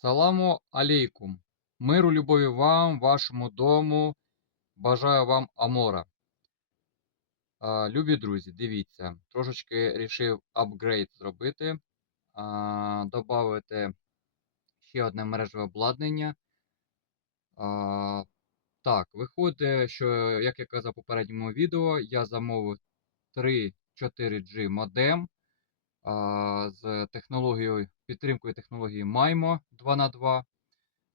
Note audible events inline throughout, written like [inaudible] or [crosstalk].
Саламу алейкум. Миру, любові вам, вашому дому. Бажаю вам Амора. Любі друзі, дивіться, трошечки рішив апгрейд зробити. А, ще одне мережеве обладнання. Так, виходить, що, як я казав в попередньому відео, я замовив 3 4G модем з технологією, підтримкою технології MIMO 2х2.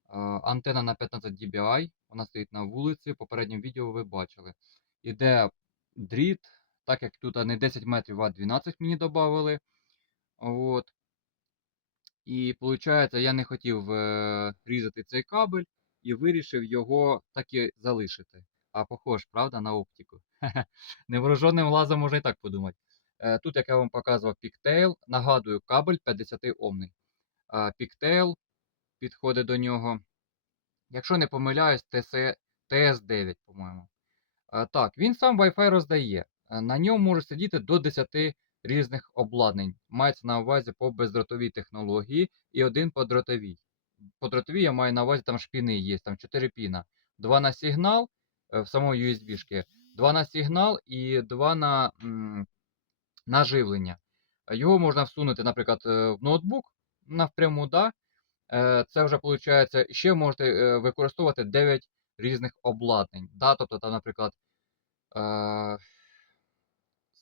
А, Антена на 15 dBi, вона стоїть на вулиці. В попередньому відео ви бачили. Іде дріт, так як тут не 10 метрів, а 12 мені додали. От. І виходить, я не хотів е, різати цей кабель і вирішив його так і залишити. А похож, правда, на оптику. [laughs] Невооруженим глазом можна і так подумати. Е, тут, як я вам показував, Pigtail, нагадую, кабель 50 омний. Pigtail підходить до нього. Якщо не помиляюсь, TS9, по-моєму. Так, він сам Wi-Fi роздає. Е, На ньому може сидіти до 10 різних обладнань. Мається на увазі по бездротовій технології і один по дротовій. По дротовій я маю на увазі там шпіни є, там 4 піна. 2 на сигнал е, в самому USB-шки, 2 на сигнал і 2 на, м, на живлення. Його можна всунути, наприклад, е, в ноутбук напряму, да? Е, це вже виходить, ще можете е, використовувати 9 різних обладнань. Да? Тобто, там, наприклад,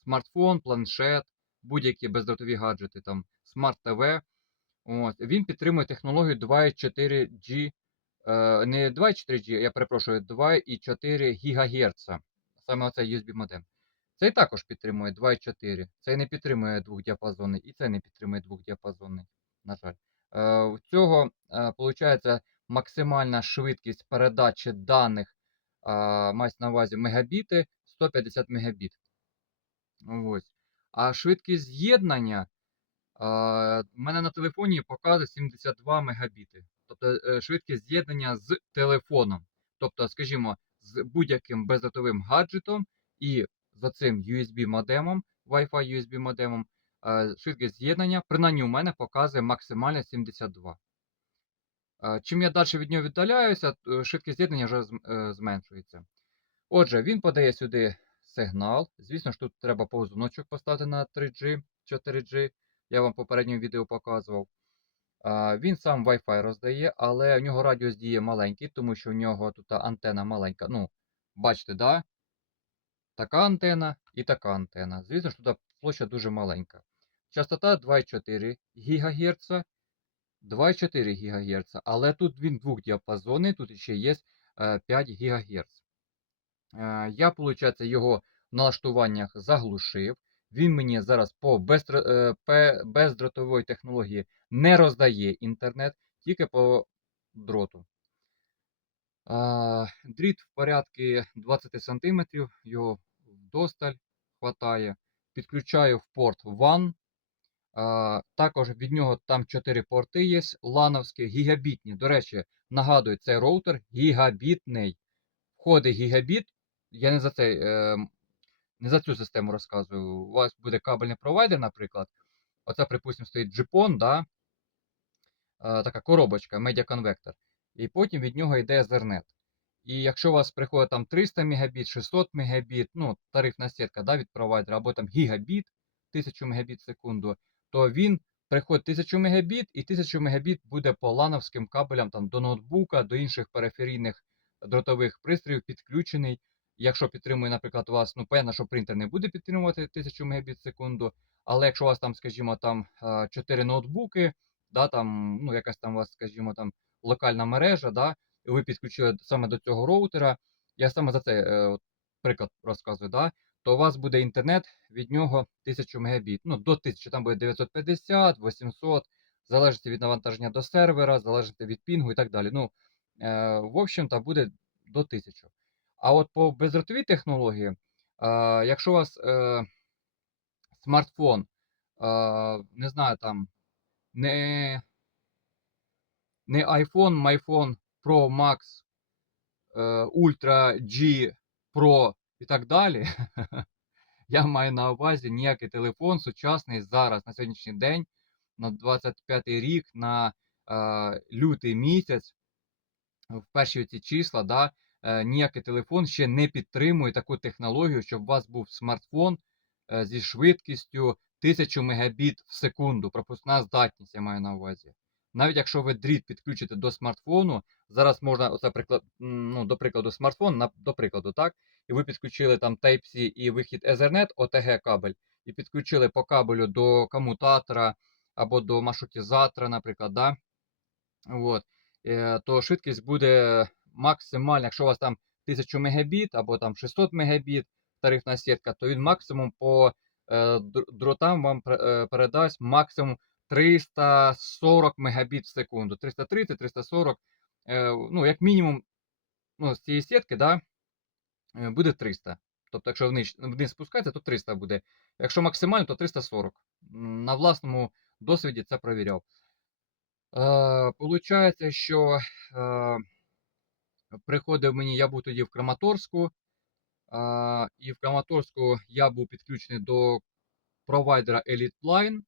смартфон, планшет, будь-які бездротові гаджети, там, смарт-ТВ. Він підтримує технологію 2,4G, е, не 2,4G, я перепрошую, 2,4 ГГц. Саме оцей USB модем. Цей також підтримує 2,4. Цей не підтримує двохдіапазонний і цей не підтримує двохдіапазонний, на жаль. Е, У цього виходить максимальна швидкість передачі даних, е, мається на увазі мегабіти 150 мегабіт. Ось. А швидкість з'єднання в мене на телефоні показує 72 мегабіти. Тобто е, швидкість з'єднання з телефоном. Тобто, скажімо, з будь-яким бездротовим гаджетом і з цим USB-модемом, Wi-Fi USB-модемом, е, швидкість з'єднання, принаймні у мене показує максимально 72. Е, Чим я далі від нього віддаляюся, швидкість з'єднання вже е, зменшується. Отже, він подає сюди сигнал. Звісно ж, тут треба повзуночок поставити на 3G, 4G. Я вам в попередньому відео показував. Він сам Wi-Fi роздає, але в нього радіус дії маленький, тому що в нього тут антена маленька. Ну, бачите, да? Така антена і така антена. Звісно ж, тут площа дуже маленька. Частота 2,4 ГГц, 2,4 ГГц, але тут він двохдіапазонний, тут ще є е, 5 ГГц. Е, Я, виходить, його в налаштуваннях заглушив. Він мені зараз по е, бездротовій технології не роздає інтернет, тільки по дроту. Дріт в порядку 20 см, його вдосталь хватає. Підключаю в порт WAN. Також від нього там 4 порти є, лановські, гігабітні. До речі, нагадую, цей роутер гігабітний. Входить гігабіт. Я не за цей, е, не за цю систему розказую. У вас буде кабельний провайдер, наприклад. Оце, припустимо, стоїть джипон, да? така коробочка, медіаконвектор. І потім від нього йде Ethernet. І якщо у вас приходить там 300 Мбіт, 600 Мбіт, ну, тарифна сітка да, від провайдера, або там гігабіт, 1000 Мбіт в секунду, то він приходить 1000 Мбіт і 1000 Мбіт буде по лановським кабелям там, до ноутбука, до інших периферійних дротових пристроїв підключений. Якщо підтримує, наприклад, у вас, ну, певно, що принтер не буде підтримувати 1000 Мбіт в секунду, але якщо у вас там, скажімо, там 4 ноутбуки, да, там, ну, якась там у вас, скажімо, там локальна мережа, да, ви підключили саме до цього роутера, я саме за це е, приклад розказую, да, то у вас буде інтернет від нього 1000 Мбіт. Ну, до 1000, там буде 950, 800, залежить від навантаження до сервера, залежить від пінгу і так далі. Ну, е, в общем-то, буде до 1000. А от по бездротовій технології, е, якщо у вас е, смартфон, е, не знаю, там не, не iPhone, MyPhone Pro Max, е, Ultra G Pro і так далі. [laughs] Я маю на увазі ніякий телефон сучасний зараз на сьогоднішній день, на 25 рік, на е, лютий місяць, в перші ці числа, да, е, ніякий телефон ще не підтримує таку технологію, щоб у вас був смартфон е, зі швидкістю 1000 Мбіт в секунду. Пропускна здатність, я маю на увазі. Навіть якщо ви дріт підключите до смартфону, зараз можна, оце приклад, ну, до прикладу, смартфон, на, до прикладу, так, і ви підключили там Type-C і вихід Ethernet, OTG кабель, і підключили по кабелю до комутатора або до маршрутизатора, наприклад, да, от, е, то швидкість буде максимальна, якщо у вас там 1000 Мбіт або там 600 Мбіт тарифна сітка, то він максимум по е, дротам вам е, передасть максимум 340 Мбіт в секунду. 330-340, е, ну, як мінімум, ну, з цієї сітки, да, е, буде 300. Тобто, якщо вниз, вниз спускається, то 300 буде. Якщо максимально, то 340. На власному досвіді це провіряв. Е, Получається, що приходив мені, я був тоді в Краматорську, і в Краматорську я був підключений до провайдера Elite Line.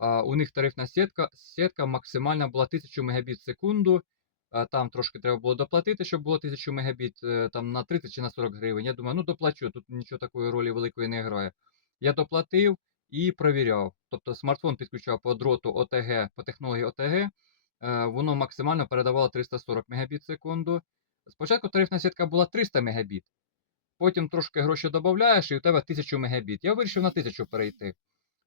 У них тарифна сітка, сітка максимальна була 1000 Мбіт в секунду. Там трошки треба було доплатити, щоб було 1000 Мбіт е, там на 30 чи на 40 гривень. Я думаю, ну доплачу, тут нічого такої ролі великої не грає. Я доплатив і провіряв. Тобто смартфон підключав по дроту OTG, по технології OTG. Е, Воно максимально передавало 340 Мбіт в секунду. Спочатку тарифна сітка була 300 Мбіт. Потім трошки гроші додаєш, і у тебе 1000 Мбіт. Я вирішив на 1000 перейти.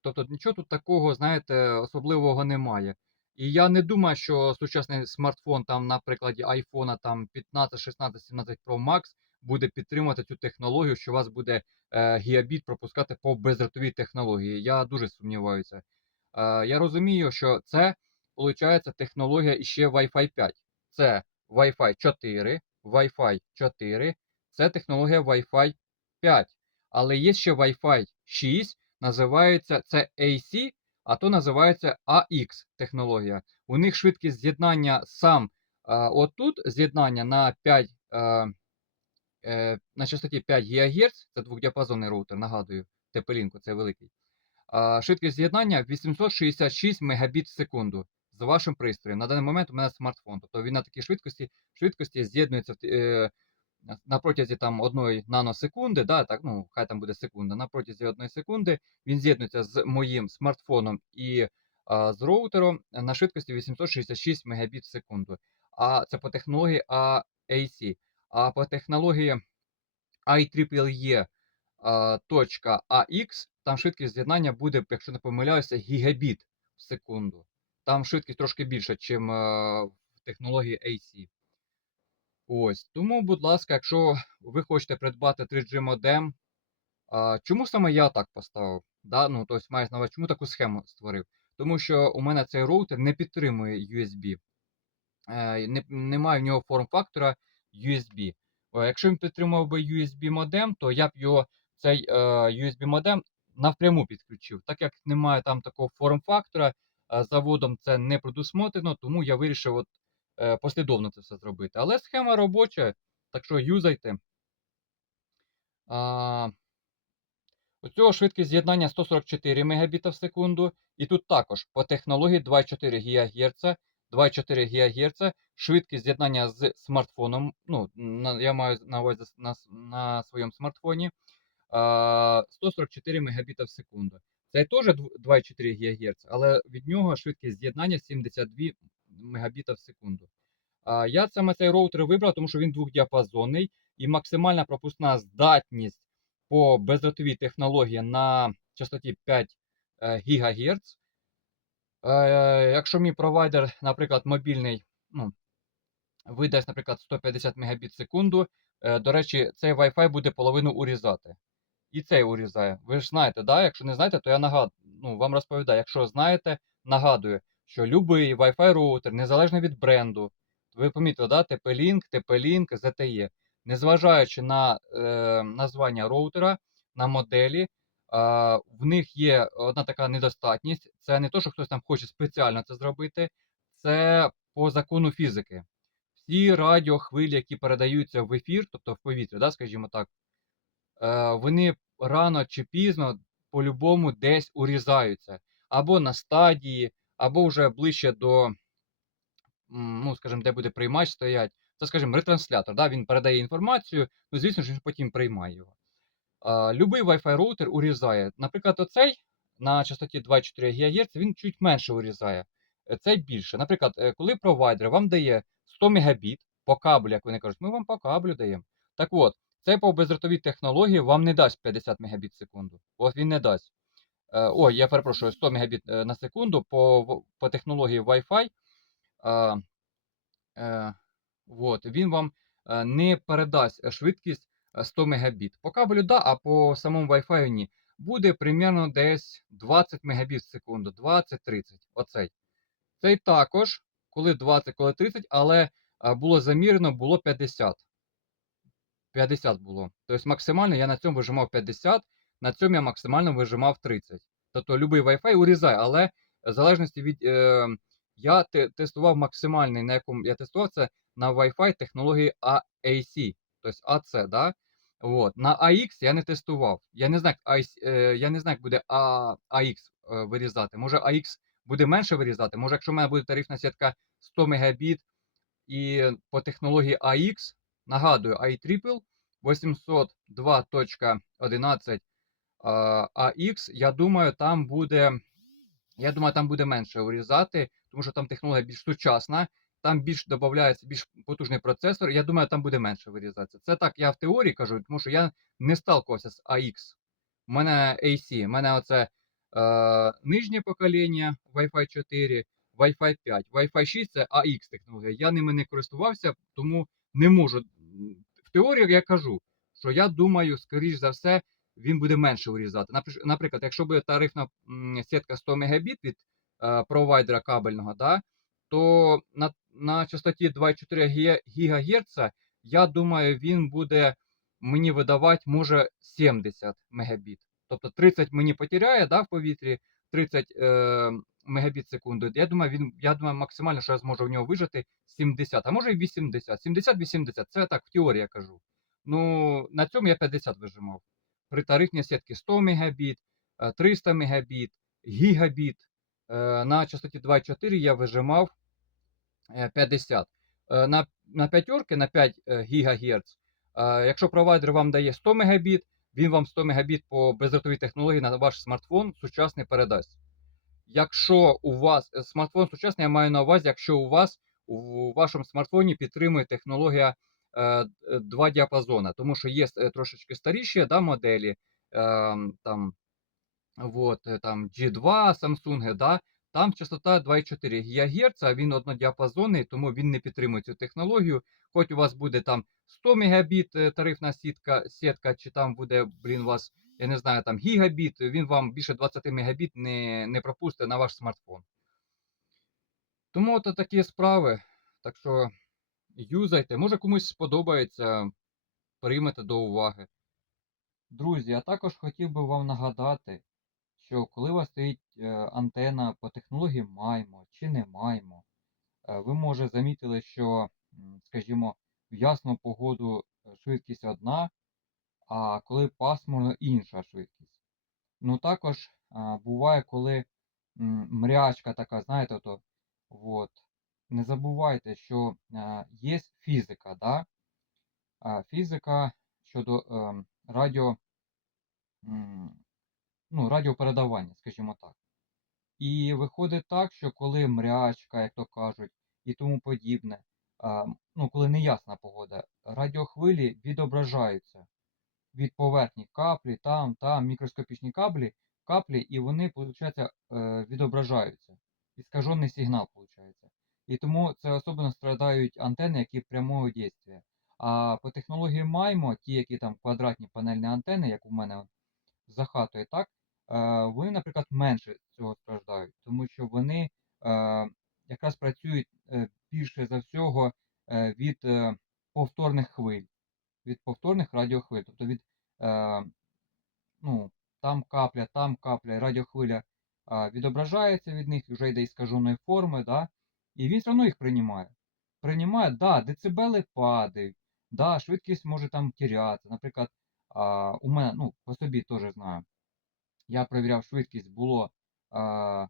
Тобто нічого тут такого, знаєте, особливого немає. І я не думаю, що сучасний смартфон, там, на прикладі iPhone там 15, 16, 17 Pro Max буде підтримувати цю технологію, що у вас буде е, гігабіт пропускати по бездротовій технології. Я дуже сумніваюся. Е, я розумію, що це, виходить, технологія іще Wi-Fi 5. Це Wi-Fi 4, Wi-Fi 4, це технологія Wi-Fi 5. Але є ще Wi-Fi 6, називається це AC, а то називається AX технологія. У них швидкість з'єднання сам отут з'єднання на 5 е, на частоті 5 ГГц, це двохдіапазонний роутер, нагадую, TP-Link, це великий. Швидкість з'єднання 866 Мбіт в секунду з вашим пристроєм. На даний момент у мене смартфон. Тобто він на такій швидкості швидкості з'єднується в, е, на протязі там одної наносекунди, да, так, ну, хай там буде секунда, на протязі одної секунди він з'єднується з моїм смартфоном і а, з роутером на швидкості 866 Мбіт в секунду. А це по технології AAC. А по технології IEEE а, AX, там швидкість з'єднання буде, якщо не помиляюся, гігабіт в секунду. Там швидкість трошки більша, ніж в технології AC. Ось. Тому, будь ласка, якщо ви хочете придбати 3G модем, а, чому саме я так поставив? Да? Ну, тобто, маю на увазі, чому таку схему створив? Тому що у мене цей роутер не підтримує USB. Е, не, немає в нього форм-фактора USB. Якщо він підтримував би USB модем, то я б його цей е, USB модем напряму підключив. Так як немає там такого форм-фактора, заводом це не предусмотрено, тому я вирішив от, послідовно це все зробити. Але схема робоча, так що юзайте. А, у цього швидкість з'єднання 144 Мбіт в секунду. І тут також по технології 2,4 ГГц, 2,4 ГГц, швидкість з'єднання з смартфоном. Ну, я маю на увазі на, на своєму смартфоні. А, 144 Мбіт в секунду. Це теж 2,4 ГГц, але від нього швидкість з'єднання 72 Мбіт в секунду. А, я саме цей роутер вибрав, тому що він двохдіапазонний і максимальна пропускна здатність по бездротовій технології на частоті 5 е, ГГц. Е, Якщо мій провайдер, наприклад, мобільний, ну, видасть, наприклад, 150 Мбіт в секунду, е, до речі, цей Wi-Fi буде половину урізати. І цей урізає. Ви ж знаєте, да? якщо не знаєте, то я нагад... ну, вам розповідаю. Якщо знаєте, нагадую, що будь-який Wi-Fi роутер, незалежно від бренду, ви помітили, да? TP-Link, TP-Link, ZTE, незважаючи на е, названня роутера, на моделі, а, в них є одна така недостатність. Це не то, що хтось там хоче спеціально це зробити, це по закону фізики. Всі радіохвилі, які передаються в ефір, тобто в повітря, да, скажімо так, е, вони рано чи пізно по-любому десь урізаються. Або на стадії, або вже ближче до ну, скажімо, де буде приймач стоять. Це, скажімо, ретранслятор. Да? Він передає інформацію, ну, звісно ж, він потім приймає його. А, Любий Wi-Fi роутер урізає. Наприклад, оцей на частоті 2,4 ГГц він чуть менше урізає. Е, Цей більше. Наприклад, е, коли провайдер вам дає 100 Мбіт по кабелю, як вони кажуть, ми вам по кабелю даємо. Так от, цей по бездротовій технології вам не дасть 50 Мбіт в секунду. От він не дасть. Е, Ой, я перепрошую, 100 Мбіт е, на секунду по, по технології Wi-Fi. а, е, Вот, він вам е, не передасть швидкість е, 100 Мбіт. По кабелю, да, а по самому Wi-Fi ні. Буде примерно десь 20 Мбіт в секунду, 20-30. Оцей. Цей також, коли 20, коли 30, але було замірено, було 50. 50 було. Тобто максимально я на цьому вижимав 50, на цьому я максимально вижимав 30. Тобто будь-який Wi-Fi урізає, але в залежності від. Е, я те- тестував максимальний, на якому я тестував це на Wi-Fi технології AAC, тобто AC, да? Вот. На AX я не тестував. Я не знаю, е, я не знаю, як буде AX е, вирізати. Може AX буде менше вирізати. Може, якщо в мене буде тарифна сітка 100 Мбіт і по технології AX, нагадую, iTriple 802.11 а, AX, я думаю, там буде. Я думаю, там буде менше урізати, тому що там технологія більш сучасна, там більш додається більш потужний процесор. Я думаю, там буде менше вирізатися. Це так, я в теорії кажу, тому що я не сталкувався з AX. У мене AC, у мене оце е, нижнє покоління Wi-Fi 4, Wi-Fi 5, Wi-Fi 6 це AX технологія. Я ними не користувався, тому не можу. В теорії я кажу, що я думаю, скоріш за все, він буде менше. Наприш- Наприклад, якщо буде тарифна сітка 100 Мбіт від е, провайдера кабельного, да, то на, на частоті 2,4 ГГц, я думаю, він буде мені видавати може 70 Мбіт. Тобто 30 мені потеряє да, в повітрі, 30 е, в секунду. Я думаю, він, я думаю, максимально, що я зможу в нього вижити 70, а може і 80. 70-80, це так в теорії я кажу. Ну, на цьому я 50 вижимав. При тарифній сітці 100 Мбіт, е, 300 Мбіт, гігабіт. Е, На частоті 2,4 я вижимав е, 50. Е, На, на п'ятерки, на 5 ГГц, якщо провайдер вам дає 100 Мбіт, він вам 100 Мбіт по бездротовій технології на ваш смартфон сучасний передасть. Якщо у вас е, смартфон сучасний, я маю на увазі, якщо у вас у вашому смартфоні підтримує технологія е, два діапазони, тому що є е, трошечки старіші да, моделі, там, вот, е, там G2, Samsung, да, там частота 2,4 ГГц, а він однодіапазонний, тому він не підтримує цю технологію. Хоч у вас буде там 100 Мбіт е, тарифна сітка, сітка, чи там буде, блін, у вас, я не знаю, там гігабіт, він вам більше 20 Мбіт не, не пропустить на ваш смартфон. Тому от такі справи. Так що юзайте. Може комусь сподобається, приймете до уваги. Друзі, а також хотів би вам нагадати, що коли у вас стоїть е, антена по технології MIMO чи не MIMO, е, ви може замітили, що, скажімо, в ясну погоду е, швидкість одна, а коли пасмурно інша швидкість. Ну також буває, коли мрячка така, знаєте, то, от, не забувайте, що є фізика, да? фізика щодо ем, радіо, ну, радіопередавання, скажімо так. І виходить так, що коли мрячка, як то кажуть, і тому подібне, ну, коли неясна погода, радіохвилі відображаються від поверхні каплі, там, там, мікроскопічні каплі, каплі, і вони, виходить, відображаються. Іскажений сигнал, виходить. І тому це особливо страдають антени, які прямого дійства. А по технології MIMO, ті, які там квадратні панельні антени, як у мене за хатою, так, е, вони, наприклад, менше цього страждають, тому що вони е, якраз працюють е, більше за всього від повторних хвиль, від повторних радіохвиль. Тобто від ну, там капля, там капля, радіохвиля відображається від них, вже йде іскаженої форми, да, і він все одно їх приймає. Приймає, да, децибели падають, да, швидкість може там тірятися. Наприклад, а, у мене, ну, по собі теж знаю. Я перевіряв швидкість, було а,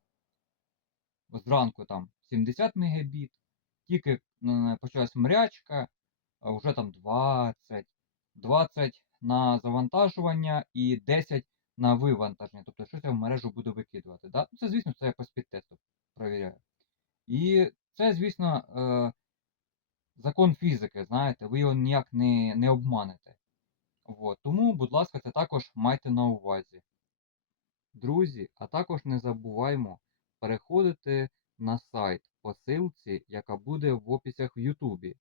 зранку там 70 Мбіт, тільки почалась мрячка, а вже там 20, 20 на завантажування і 10 на вивантаження. Тобто, щось я в мережу буду викидувати. Да? Ну, Це, звісно, це я по спідтесту провіряю. І це, звісно, е, закон фізики, знаєте, ви його ніяк не, не обманете. От. Тому, будь ласка, це також майте на увазі. Друзі, а також не забуваймо переходити на сайт по ссылці, яка буде в описях в Ютубі.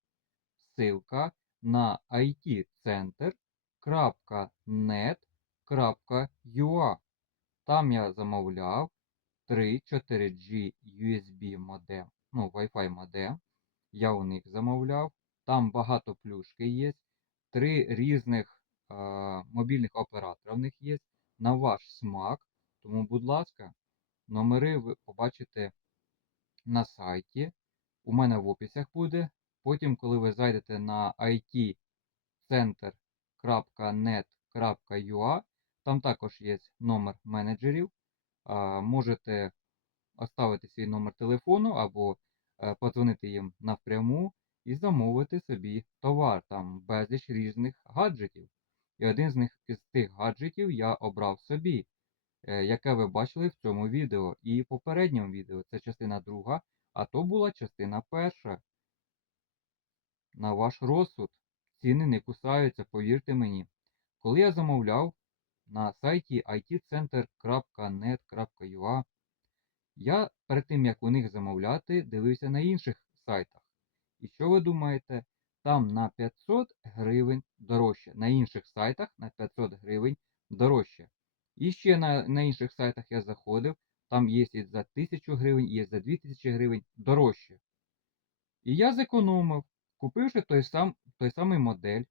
Ссылка на itcenter.net.ua. Там я замовляв 3 4G USB модем, ну, Wi-Fi модем. Я у них замовляв. Там багато плюшки є. Три різних е, мобільних оператора в них є. На ваш смак. Тому, будь ласка, номери ви побачите на сайті. У мене в описях буде. Потім, коли ви зайдете на itcenter.net.ua, там також є номер менеджерів. Можете оставити свій номер телефону або е, подзвонити їм напряму і замовити собі товар. Там безліч різних гаджетів. І один з них із тих гаджетів я обрав собі, е, яке ви бачили в цьому відео. І в попередньому відео це частина друга, а то була частина перша. На ваш розсуд. Ціни не кусаються, повірте мені. Коли я замовляв на сайті itcenter.net.ua, я перед тим як у них замовляти, дивився на інших сайтах. І що ви думаєте? Там на 500 гривень дорожче. На інших сайтах на 500 гривень дорожче. І ще на, на інших сайтах я заходив, там є і за 1000 гривень, є за 2000 гривень дорожче. І я зекономив, купивши той, сам, той самий модель,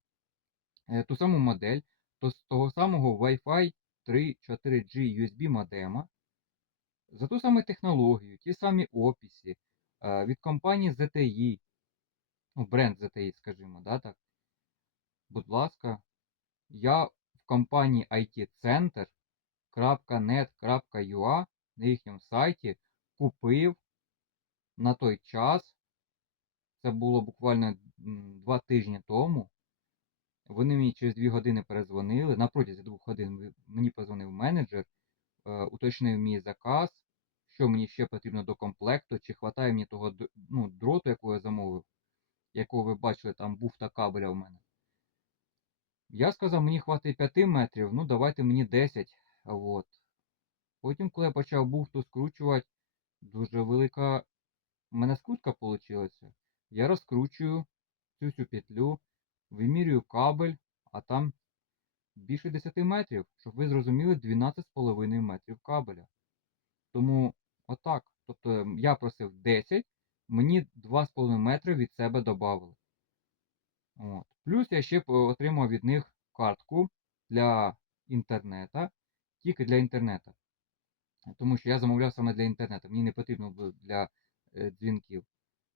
е, ту саму модель, то з того самого Wi-Fi 3 4G USB модема, за ту саму технологію, ті самі описи е, від компанії ZTE, ну, бренд ZTE, скажімо, да, так. Будь ласка, я в компанії itcenter.net.ua на їхньому сайті купив на той час, це було буквально два тижні тому. Вони мені через дві години перезвонили. На протязі двох годин мені позвонив менеджер, е, уточнив мій заказ, що мені ще потрібно до комплекту, чи хватає мені того ну, дроту, якого я замовив, якого ви бачили, там був та кабеля в мене. Я сказав, мені хватить 5 метрів, ну давайте мені 10. От. Потім, коли я почав буфту скручувати, дуже велика у мене скрутка вийшла. Я розкручую цю всю петлю, вимірюю кабель, а там більше 10 метрів, щоб ви зрозуміли 12,5 метрів кабеля. Тому отак. Тобто я просив 10, мені 2,5 метри від себе додали. От. Плюс я ще отримав від них картку для інтернету, тільки для інтернету. Тому що я замовляв саме для інтернету, мені не потрібно було для е, дзвінків.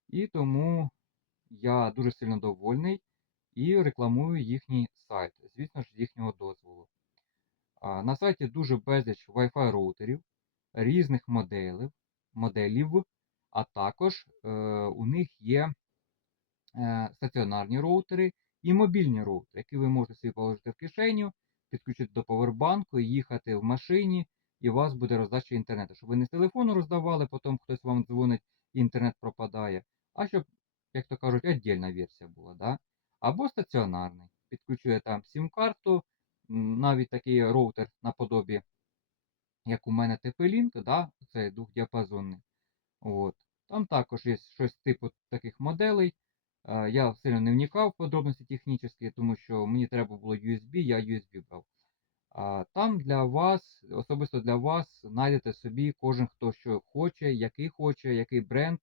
І тому я дуже сильно довольний і рекламую їхній сайт, звісно ж, з їхнього дозволу. На сайті дуже безліч Wi-Fi роутерів, різних моделів, моделів, а також е, у них є е, стаціонарні роутери і мобільні роутери, які ви можете собі положити в кишеню, підключити до повербанку, їхати в машині, і у вас буде роздача інтернету. Щоб ви не з телефону роздавали, потім хтось вам дзвонить, і інтернет пропадає, а щоб, як то кажуть, віддільна версія була. Да? Або стаціонарний. Підключує там сім-карту, навіть такий роутер наподобі, як у мене TP-Link, да? це двохдіапазонний. От. Там також є щось типу таких моделей. Е, Я сильно не вникав в подробності технічні, тому що мені треба було USB, я USB брав. Там для вас, особисто для вас, знайдете собі кожен хто що хоче, який хоче, який бренд,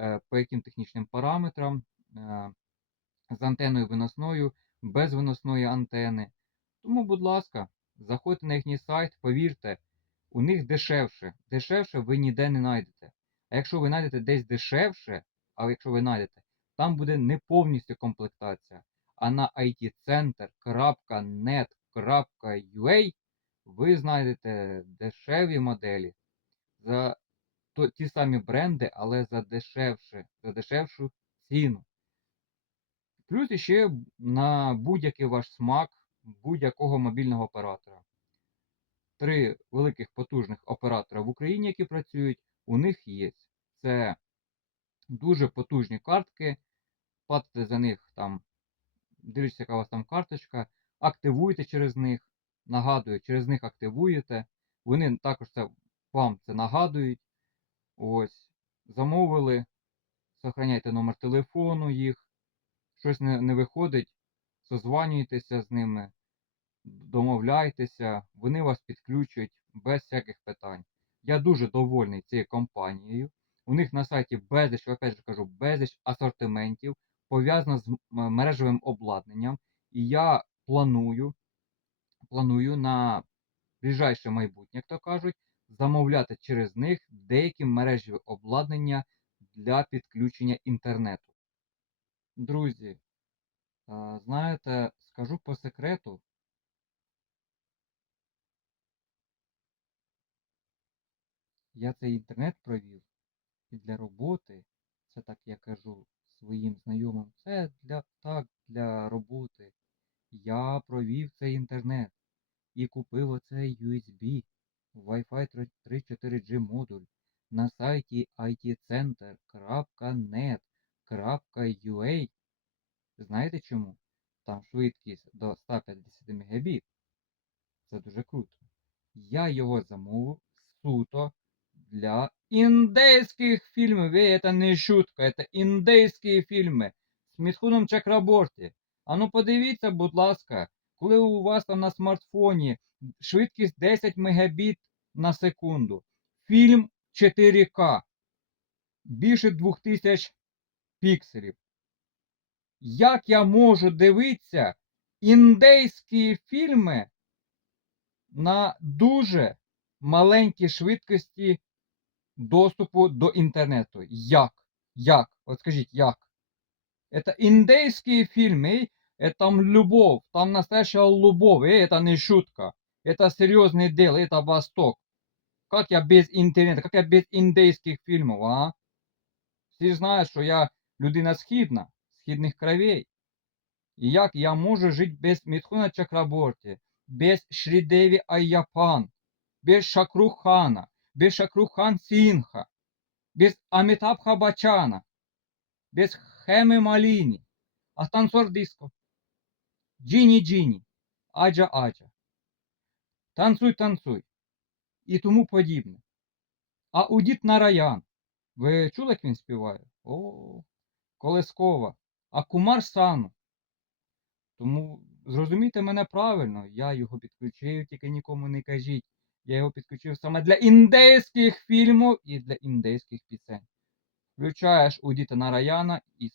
е, по яким технічним параметрам, е, з антеною виносною, без виносної антени. Тому, будь ласка, заходьте на їхній сайт, повірте, у них дешевше. Дешевше ви ніде не знайдете. А якщо ви знайдете десь дешевше, а якщо ви знайдете, там буде не повністю комплектація. А на itcenter.net.ua ви знайдете дешеві моделі за ті самі бренди, але за дешевше, за дешевшу ціну. Плюс іще на будь-який ваш смак будь-якого мобільного оператора. Три великих потужних оператора в Україні, які працюють, у них є. Це дуже потужні картки. Платите за них там, дивіться, яка у вас там карточка, активуєте через них, нагадую, через них активуєте. Вони також це, вам це нагадують. Ось, замовили, сохраняйте номер телефону їх, щось не, не виходить, созванюєтеся з ними, домовляйтеся, вони вас підключують без всяких питань. Я дуже довольний цією компанією. У них на сайті безліч, опять же кажу, безліч асортиментів, пов'язано з мережевим обладнанням. І я планую, планую на ближайше майбутнє, як то кажуть, замовляти через них деякі мережеві обладнання для підключення інтернету. Друзі, знаєте, скажу по секрету, я цей інтернет провів і для роботи, це так я кажу своїм знайомим, це для так, для роботи. Я провів цей інтернет і купив оцей USB Wi-Fi 3.4G модуль на сайті itcenter.net.ua. Знаєте чому? Там швидкість до 150 Мбіт. Це дуже круто. Я його замовив суто для індейських фільмів. Ей, це не шутка, це індейські фільми з Мітхуном Чакраборті. А ну подивіться, будь ласка, коли у вас там на смартфоні швидкість 10 Мбіт на секунду, фільм 4К, більше 2000 пікселів. Як я можу дивитися індейські фільми на дуже маленькій швидкості доступу до інтернету? Як? Як? От скажіть, як? Это индейские фильмы, это там любовь, там настоящая любовь, э, это не шутка. Это серьезное дело, это Восток. Как я без интернета, как я без индейских фильмов, а? Всі знають, що я людина східна, східних кровей. І як я можу жити без Мітхуна Чакраборті, без Шрідеві Айяпан, без Шакрухана, без Шакрухан Сінха, без Амітабха Бачана, без Хеми Маліні, а танцор диско. Джіні Джіні, Аджа Аджа. Танцуй, танцуй. І тому подібне. А Удіт Нараян. Ви чули, як він співає? О, Колескова. А Кумар Сану. Тому зрозумійте мене правильно, я його підключив, тільки нікому не кажіть. Я його підключив саме для індейських фільмів і для індейських пісень. Включаєш у Дітана Нараяна і